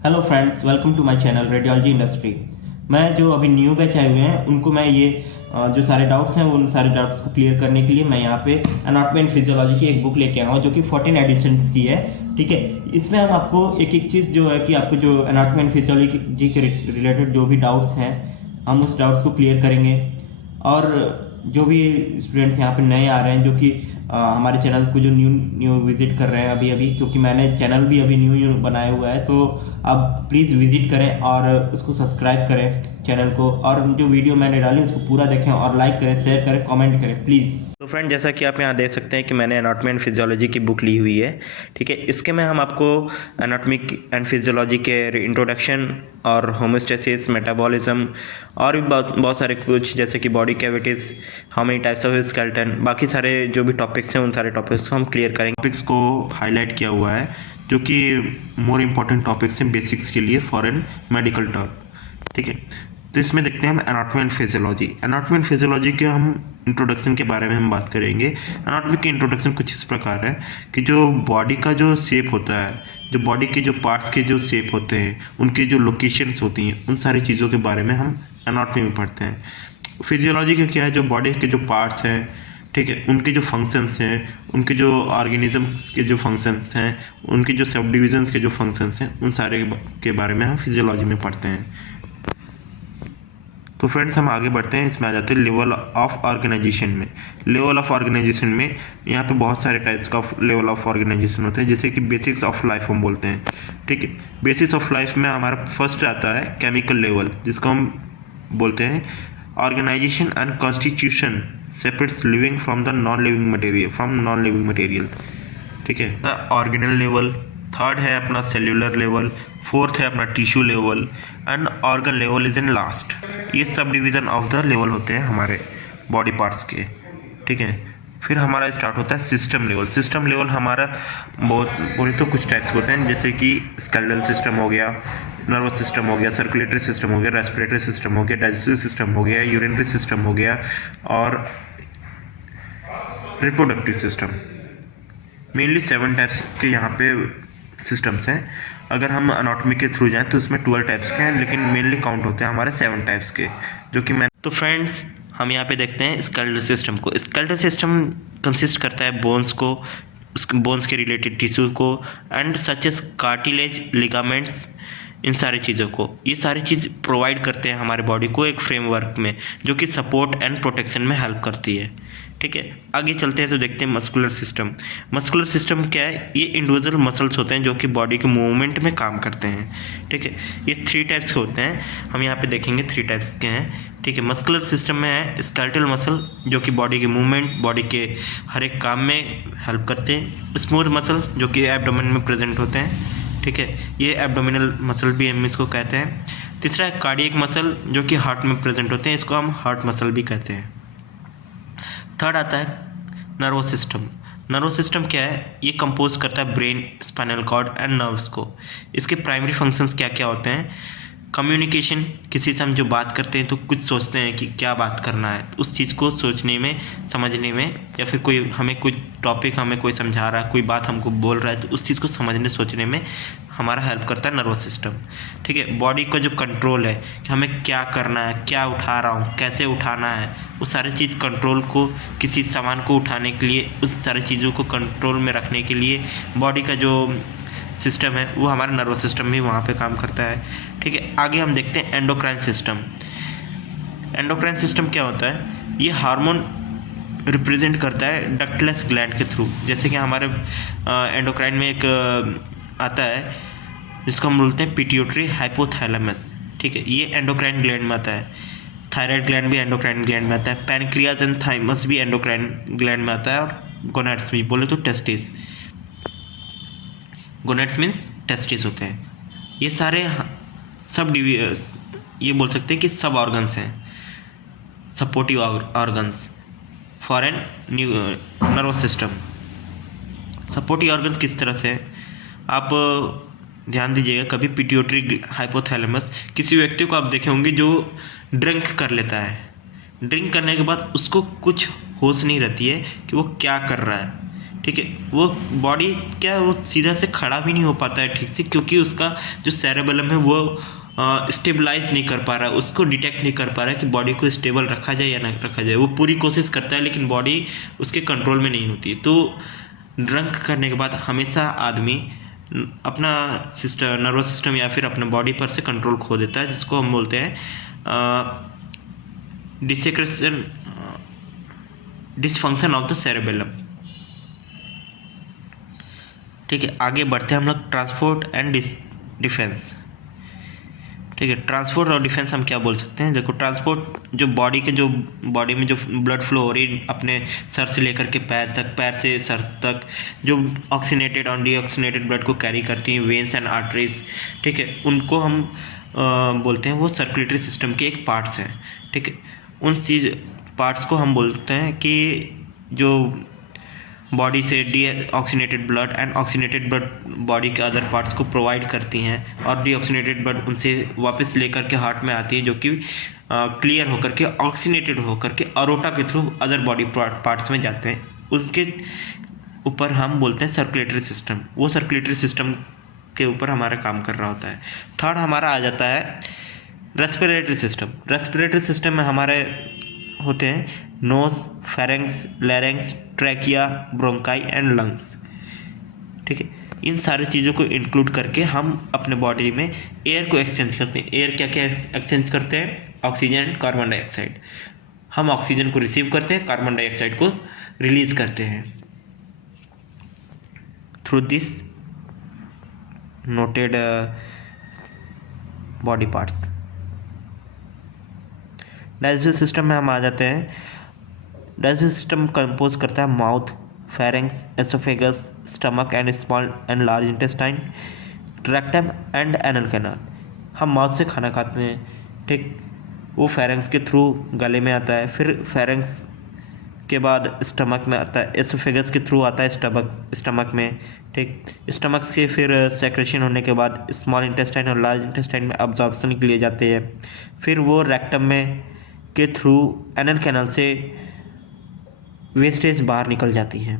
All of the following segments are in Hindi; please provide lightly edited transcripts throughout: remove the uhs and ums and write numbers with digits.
Hello friends, welcome to my channel radiology industry. मैं जो अभी न्यू बैच आए हुए हैं उनको मैं ये जो सारे डाउट्स हैं उन सारे डाउट्स को क्लियर करने के लिए मैं यहाँ पे एनाटॉमी एंड फिजियोलॉजी की एक बुक लेके आया हूँ जो कि 14 एडिशंस की है। ठीक है, इसमें हम आपको एक एक चीज़ जो है कि आपको जो एनाटॉमी एंड फिजियोलॉजी के रिलेटेड जो भी डाउट्स हैं हम उस डाउट्स को क्लियर करेंगे। और जो भी स्टूडेंट्स यहाँ पे नए आ रहे हैं जो कि हमारे चैनल को जो न्यू विजिट कर रहे हैं अभी अभी, क्योंकि मैंने चैनल भी अभी न्यू बनाया हुआ है, तो आप प्लीज़ विजिट करें और उसको सब्सक्राइब करें चैनल को, और जो वीडियो मैंने डाली उसको पूरा देखें और लाइक करें, शेयर करें, कमेंट करें प्लीज़। तो फ्रेंड, जैसा कि आप यहाँ देख सकते हैं कि मैंने एनाटॉमी एंड फिजियोलॉजी की बुक ली हुई है। ठीक है, इसके में हम आपको एनाटॉमी एंड फिजियोलॉजी के इंट्रोडक्शन और होमोस्टेसिस, मेटाबॉलिज्म और भी बहुत सारे कुछ, जैसे कि body cavities, how many types of skeleton, बाकी सारे जो भी टॉपिक्स हैं उन सारे टॉपिक्स को हम क्लियर करेंगे। टॉपिक्स को हाईलाइट किया हुआ है जो कि मोर इम्पोर्टेंट टॉपिक्स हैं बेसिक्स के लिए फॉर एन मेडिकल टर्म। ठीक है, तो इसमें देखते हैं हम anatomy and physiology. Anatomy and physiology के हम इंट्रोडक्शन के बारे में हम बात करेंगे। एनाटॉमी के इंट्रोडक्शन कुछ इस प्रकार है कि जो बॉडी का जो शेप होता है, जो बॉडी के जो पार्ट्स के जो शेप होते हैं, उनकी जो लोकेशंस होती हैं, उन सारी चीज़ों के बारे में हम एनाटॉमी में पढ़ते हैं। फिजियोलॉजी का क्या है, जो बॉडी के जो पार्ट्स हैं, ठीक है, उनके जो फंक्शंस हैं, उनके जो ऑर्गेनिजम्स के जो फंक्शंस हैं, उनके जो सब डिविजन्स के जो फंक्शंस हैं, उन सारे के बारे में हम फिजियोलॉजी में पढ़ते हैं। तो फ्रेंड्स, हम आगे बढ़ते हैं, इसमें आ जाते हैं लेवल ऑफ ऑर्गेनाइजेशन में। लेवल ऑफ ऑर्गेनाइजेशन में यहाँ पे बहुत सारे टाइप्स का लेवल ऑफ ऑर्गेनाइजेशन होते हैं, जैसे कि बेसिक्स ऑफ लाइफ हम बोलते हैं। ठीक है, बेसिक्स ऑफ लाइफ में हमारा फर्स्ट आता है केमिकल लेवल, जिसको हम बोलते हैं organisation and constitution separates living from the non living material. ठीक है, द ऑर्गेनल लेवल। थर्ड है अपना सेल्यूलर लेवल। फोर्थ है अपना tissue level and organ level is in last. ये sub division of the level होते हैं हमारे बॉडी पार्ट्स के। ठीक है, फिर हमारा स्टार्ट होता है सिस्टम लेवल। सिस्टम लेवल हमारा बोले तो कुछ टाइप्स होते हैं, जैसे कि स्केलेटल सिस्टम हो गया, नर्वस सिस्टम हो गया, सर्कुलेटरी सिस्टम हो गया, रेस्पिरेटरी सिस्टम हो गया, डाइजेस्टिव सिस्टम हो गया, यूरिनरी सिस्टम हो गया और रिप्रोडक्टिव सिस्टम। मेनली 7 टाइप्स के यहाँ पे सिस्टम्स हैं। अगर हम एनाटॉमी के थ्रू जाएं तो इसमें 12 टाइप्स के हैं, लेकिन मेनली काउंट होते हैं हमारे 7 टाइप्स के, जो कि मैं। तो फ्रेंड्स, हम यहाँ पे देखते हैं स्केलेटल सिस्टम को। स्केलेटल सिस्टम कंसिस्ट करता है बोन्स को, बोन्स के रिलेटेड टिश्यू को and such as cartilage, ligaments, इन सारी चीज़ों को। ये सारी चीज़ प्रोवाइड करते हैं हमारे बॉडी को एक फ्रेमवर्क में, जो कि सपोर्ट एंड प्रोटेक्शन में हेल्प करती है। ठीक है, आगे चलते हैं तो देखते हैं मस्कुलर सिस्टम। मस्कुलर सिस्टम क्या है, ये इंडिविजुअल मसल्स होते हैं जो कि बॉडी के मूवमेंट में काम करते हैं। ठीक है, ये 3 टाइप्स के होते हैं, हम यहाँ पे देखेंगे 3 टाइप्स के हैं। ठीक है, मस्कुलर सिस्टम में है स्केलेटल मसल, जो कि बॉडी के मूवमेंट, बॉडी के हर एक काम में हेल्प करते हैं। स्मूथ मसल, जो कि एब्डोमेन में प्रेजेंट होते हैं। ठीक है, ये एब्डोमिनल मसल भी हम इसको कहते हैं। तीसरा है कार्डियक मसल, जो कि हार्ट में प्रेजेंट होते हैं, इसको हम हार्ट मसल भी कहते हैं। थर्ड आता है नर्वस सिस्टम। नर्वस सिस्टम क्या है, ये कंपोज करता है brain, spinal cord and nerves को। इसके प्राइमरी फंक्शंस क्या क्या होते हैं, कम्युनिकेशन, किसी से हम जो बात करते हैं तो कुछ सोचते हैं कि क्या बात करना है, उस चीज़ को सोचने में, समझने में, या फिर कोई हमें कोई टॉपिक हमें कोई समझा रहा है, कोई बात हमको बोल रहा है, तो उस चीज़ को समझने सोचने में हमारा हेल्प करता है नर्वस सिस्टम। ठीक है, बॉडी का जो कंट्रोल है कि हमें क्या करना है, क्या उठा रहा हूँ, कैसे उठाना है, उस सारी चीज़ कंट्रोल को, किसी सामान को उठाने के लिए, उस सारी चीज़ों को कंट्रोल में रखने के लिए बॉडी का जो सिस्टम है वो हमारा नर्वस सिस्टम भी वहाँ पे काम करता है। ठीक है, आगे हम देखते हैं एंडोक्राइन सिस्टम। एंडोक्राइन सिस्टम क्या होता है, ये हार्मोन रिप्रेजेंट करता है डक्टलेस ग्लैंड के थ्रू। जैसे कि हमारे एंडोक्राइन में एक आता है जिसको हम बोलते हैं पिट्यूटरी हाइपोथैलेमस। ठीक है, ये एंडोक्राइन ग्लैंड में आता है। थायराइड ग्लैंड भी एंडोक्राइन ग्लैंड में आता है। पैनक्रियाज एंड थाइमस भी एंडोक्राइन ग्लैंड में आता है। और गोनाड्स भी बोले तो टेस्टिस, गोनेट्स मीन्स टेस्टिस होते हैं। ये सारे सब ये बोल सकते हैं कि सब ऑर्गन्स हैं, supportive organs for an nervous system. Supportive organs किस तरह से हैं, आप ध्यान दीजिएगा। कभी पिट्यूटरी हाइपोथैलेमस, किसी व्यक्ति को आप देखे होंगे जो ड्रिंक कर लेता है, ड्रिंक करने के बाद उसको कुछ होश नहीं रहती है कि वो क्या कर रहा है, ठीक है। वो बॉडी क्या वो सीधा से खड़ा भी नहीं हो पाता है ठीक से, क्योंकि उसका जो सेरेबेलम है वो स्टेबलाइज नहीं कर पा रहा, उसको डिटेक्ट नहीं कर पा रहा है कि बॉडी को स्टेबल रखा जाए या ना रखा जाए। वो पूरी कोशिश करता है लेकिन बॉडी उसके कंट्रोल में नहीं होती। तो ड्रंक करने के बाद हमेशा आदमी अपना नर्वस सिस्टम या फिर अपने बॉडी पर से कंट्रोल खो देता है, जिसको हम बोलते हैं डिसफंक्शन ऑफ द सेरेबेलम। ठीक है, आगे बढ़ते हैं हम लोग ट्रांसपोर्ट एंड डिफेंस। ठीक है, ट्रांसपोर्ट और डिफेंस हम क्या बोल सकते हैं। देखो, ट्रांसपोर्ट जो बॉडी में जो ब्लड फ्लो हो रही है अपने सर से लेकर के पैर तक, पैर से सर तक, जो ऑक्सीनेटेड और डीऑक्सीनेटेड ब्लड को कैरी करती हैं वेन्स एंड आर्टरीज, ठीक है, उनको हम बोलते हैं वो सर्कुलेटरी सिस्टम के एक पार्ट्स हैं। ठीक है, उन चीज़ पार्ट्स को हम बोलते हैं कि जो बॉडी से deoxygenated blood and oxygenated blood body के अदर पार्ट्स को प्रोवाइड करती हैं, और डीऑक्सीनेटेड ब्लड उनसे वापस लेकर के हार्ट में आती है, जो कि क्लियर होकर के ऑक्सीनेटेड होकर के अरोटा के थ्रू अदर बॉडी पार्ट्स में जाते हैं। उनके ऊपर हम बोलते हैं सर्कुलेटरी सिस्टम। वो सर्कुलेटरी सिस्टम के ऊपर हमारा काम कर रहा होता है। थर्ड हमारा आ जाता है रेस्पिरेटरी सिस्टम। रेस्पिरेटरी सिस्टम में हमारे होते हैं nose, pharynx, larynx, trachea, bronchi and lungs. ठीक है, इन सारी चीज़ों को इंक्लूड करके हम अपने बॉडी में एयर को एक्सचेंज करते हैं। एयर क्या क्या एक्सचेंज करते हैं? Oxygen and carbon dioxide. हम ऑक्सीजन को रिसीव करते हैं, कार्बन डाइऑक्साइड को रिलीज करते हैं through this noted body parts. Digestive system में हम आ जाते हैं। डाइजेस्टिव सिस्टम कंपोज करता है mouth, pharynx, oesophagus, stomach and small and large intestine, rectum and anal canal. हम माउथ से खाना खाते हैं, ठीक, वो फेरेंक्स के थ्रू गले में आता है, फिर फेरेंक्स के बाद स्टमक में आता है, एसोफेगस के थ्रू आता है स्टमक में, ठीक, स्टमक से फिर सेक्रेशन होने के बाद स्मॉल इंटेस्टाइन और लार्ज इंटेस्टाइन में अब्जॉर्प्शन के लिए जाते हैं, फिर वो रेक्टम में के थ्रू एनल कैनाल से वेस्टेज बाहर निकल जाती है।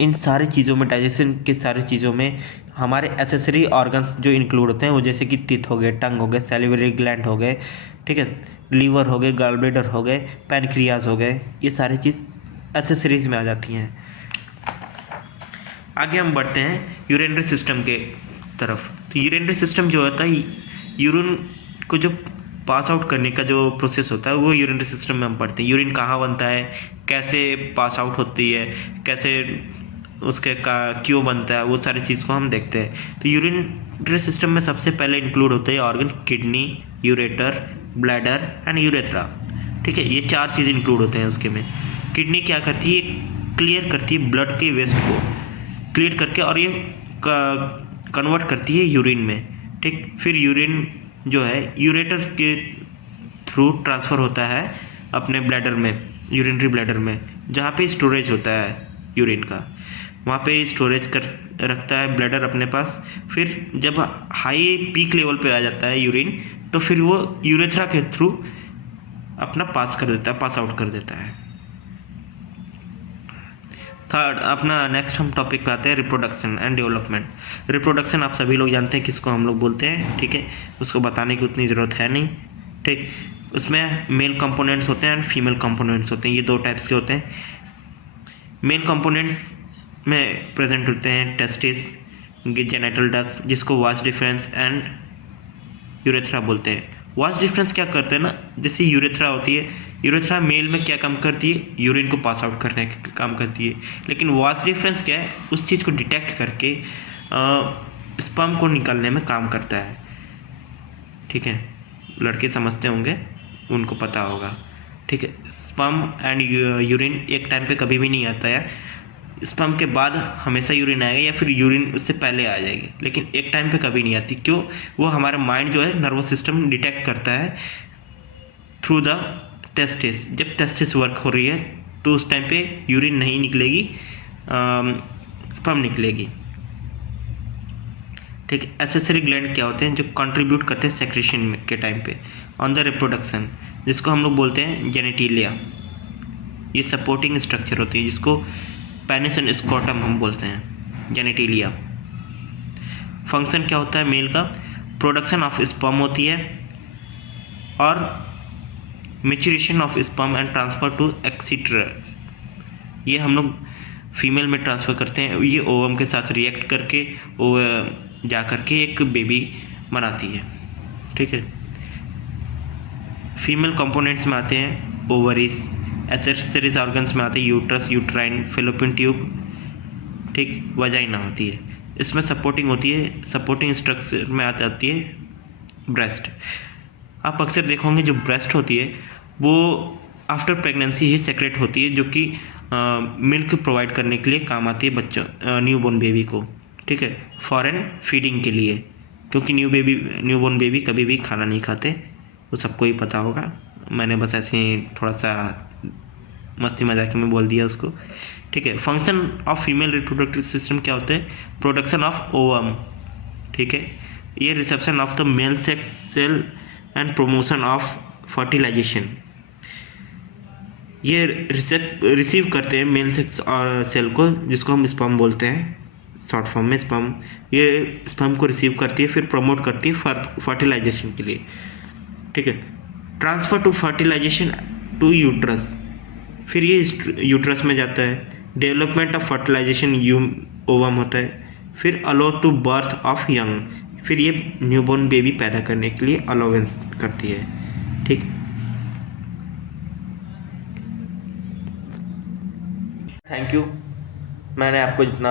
इन सारी चीज़ों में, डाइजेशन के सारी चीज़ों में हमारे एसेसरी ऑर्गन्स जो इंक्लूड होते हैं वो जैसे कि टीथ हो गए, टंग हो गए, सैलिवरी ग्लैंड हो गए, ठीक है, लीवर हो गए, गॉल ब्लैडर हो गए, पैनक्रियाज हो गए, ये सारी चीज़ एसेसरीज में आ जाती हैं। आगे हम बढ़ते हैं यूरिनरी सिस्टम के तरफ। तो यूरिनरी सिस्टम जो होता है, यूरिन को जो पास आउट करने का जो प्रोसेस होता है वो यूरिनरी सिस्टम में हम पढ़ते हैं। यूरिन कहाँ बनता है, कैसे पास आउट होती है, कैसे उसके क्यों बनता है, वो सारी चीज़ को हम देखते हैं। तो यूरिनरी सिस्टम में सबसे पहले इंक्लूड होते हैं organ kidney, ureter, bladder and urethra. ठीक है, ये चार चीज़ इंक्लूड होते हैं उसके में। किडनी क्या करती है, क्लियर करती है ब्लड के वेस्ट को, क्लियर करके और ये कन्वर्ट करती है यूरिन में। ठीक, फिर यूरिन जो है यूरेटर्स के थ्रू ट्रांसफ़र होता है अपने ब्लैडर में, यूरिनरी ब्लैडर में, जहाँ पे स्टोरेज होता है यूरिन का, वहाँ पे स्टोरेज कर रखता है ब्लैडर अपने पास। फिर जब हाई पीक लेवल पे आ जाता है यूरिन, तो फिर वो यूरेथ्रा के थ्रू अपना पास आउट कर देता है। थर्ड अपना नेक्स्ट हम टॉपिक पे आते हैं रिप्रोडक्शन एंड डेवलपमेंट। रिप्रोडक्शन आप सभी लोग जानते हैं किसको हम लोग बोलते हैं, ठीक है, उसको बताने की उतनी ज़रूरत है नहीं। ठीक, उसमें मेल कंपोनेंट्स होते हैं एंड फीमेल कंपोनेंट्स होते हैं, ये दो टाइप्स के होते हैं। मेल कंपोनेंट्स में प्रेजेंट होते हैं टेस्टिस, जेनिटल डक्ट्स, जिसको वास डिफरेंस एंड यूरेथ्रा बोलते हैं। वास डिफरेंस क्या करते हैं ना, जैसे यूरेथ्रा होती है, यूरेथ्रा मेल में क्या काम करती है, यूरिन को पास आउट करने का काम करती है, लेकिन वास डिफरेंस क्या है, उस चीज़ को डिटेक्ट करके स्पर्म को निकालने में काम करता है। ठीक है, लड़के समझते होंगे, उनको पता होगा। ठीक है, स्पर्म एंड यूरिन एक टाइम पे कभी भी नहीं आता है, स्पर्म के बाद हमेशा यूरिन आएगा या फिर यूरिन उससे पहले आ जाएगी, लेकिन एक टाइम पे कभी नहीं आती। क्यों? वो हमारा माइंड जो है नर्वस सिस्टम डिटेक्ट करता है थ्रू द टेस्टिस। जब टेस्टिस वर्क हो रही है तो उस टाइम पे यूरिन नहीं निकलेगी, स्पर्म निकलेगी। ठीक, एसेसरी ग्लैंड क्या होते हैं जो कंट्रीब्यूट करते हैं सेक्रेशन के टाइम पे ऑन द रिप्रोडक्शन, जिसको हम लोग बोलते हैं जेनेटिलिया। ये सपोर्टिंग स्ट्रक्चर होती है जिसको पेनिस एंड स्क्रॉटम हम बोलते हैं, जेनिटेलिया। फंक्शन क्या होता है मेल का? प्रोडक्शन ऑफ स्पर्म होती है और maturation of sperm and transfer to etcetera, ये हम लोग फीमेल में ट्रांसफ़र करते हैं। ये ओवम के साथ रिएक्ट करके वो जा करके एक बेबी बनाती है, ठीक है। फीमेल कंपोनेंट्स में आते हैं ओवरीज, एक्सेसरीज ऑर्गन्स में आते हैं यूट्रस, यूट्राइन, फेलोपियन ट्यूब, ठीक, वजाइना होती है। इसमें सपोर्टिंग होती है, सपोर्टिंग स्ट्रक्चर में आती है ब्रेस्ट। आप अक्सर देखोगे जो ब्रेस्ट होती है वो आफ्टर प्रेगनेंसी ही सेक्रेट होती है, जो कि मिल्क प्रोवाइड करने के लिए काम आती है बच्चों, न्यूबॉर्न बेबी को, ठीक है, फॉरेन फीडिंग के लिए, क्योंकि न्यूबॉर्न बेबी कभी भी खाना नहीं खाते, वो सबको ही पता होगा। मैंने बस ऐसे ही थोड़ा सा मस्ती मजाक में बोल दिया उसको, ठीक है। Function of female reproductive system क्या होता है? प्रोडक्शन ऑफ ओवम, ठीक है, ये reception of the male sex cell and promotion of fertilisation. ये रिसीव करते हैं मेल सेक्स और सेल को, जिसको हम स्पर्म बोलते हैं शॉर्ट फॉर्म में स्पर्म। ये स्पर्म को रिसीव करती है, फिर प्रमोट करती है फर्टिलाइजेशन के लिए, ठीक है। Transfer to fertilisation to uterus, फिर ये यूट्रस में जाता है। डेवलपमेंट ऑफ फर्टिलाइजेशन ओवम होता है। फिर अलो टू बर्थ ऑफ यंग, फिर ये न्यूबॉर्न बेबी पैदा करने के लिए अलाउंस करती है, ठीक। थैंक यू, मैंने आपको जितना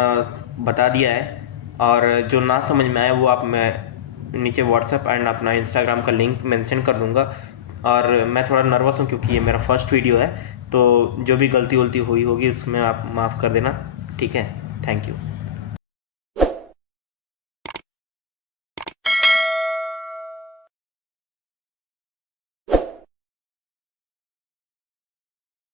बता दिया है, और जो ना समझ में आए वो आप मैं नीचे व्हाट्सएप एंड अपना इंस्टाग्राम का लिंक मेंशन कर दूंगा। और मैं थोड़ा नर्वस हूँ क्योंकि ये मेरा फर्स्ट वीडियो है, तो जो भी गलती वलती हुई होगी उसमें आप माफ़ कर देना, ठीक है। Thank you.